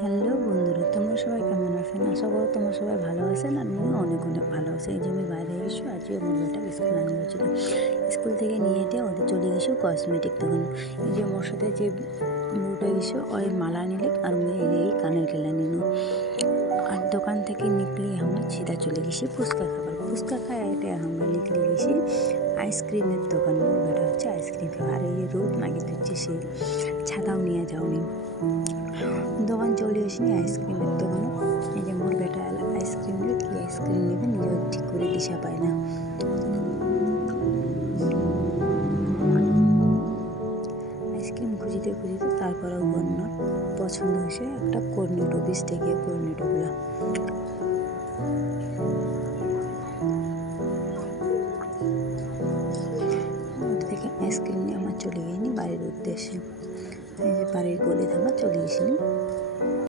Hello বন্ধুরা, তোমরা সবাই কেমন আছেন? আশা করো তোমরা সবাই ভালো আছেন। আমিও অনেক অনেক ভালো আছি। এই যে আমি বাইরে এসেছি, আজকে আমার মেয়েটা স্কুল আনতে হয়েছিল। স্কুল থেকে নিয়ে যেতে ওদের চলে গেছি কসমেটিক দোকান। এই যে মোর সাথে যে বউটা গেছো ওই মালা নিলে আর মেয়ে এই কানের কেলা নিল। আর দোকান থেকে নিকলে আমরা সিধা চলে গেছি ফুচকা খাবার। ফুচকা খাই এটা আমরা নিকলে গেছি আইসক্রিমের দোকান। মোর বেটা হচ্ছে আইসক্রিম খাওয়া। আর এই রোদ নাকি দিচ্ছে, সে ছাতাও নিয়ে যাওনি। দোকান চলে আসিনি আইসক্রিমের দোকানে। এই যে মোর বেটা আইসক্রিম নিলে কি আইসক্রিম নেবে নিজেও ঠিক করে দিশা পায় না। আইসক্রিম খুঁজিতে খুঁজিতে তারপরেও বন্যার পছন্দ হয়েছে একটা কর্নেটো, 20 টাকা কর্নেটোগুলো। ওটা থেকে আইসক্রিম নিয়ে আমার চলে গেছিনি বাড়ির উদ্দেশ্যে। এই যে বাড়ির গলি আমরা চলে গেছিলাম।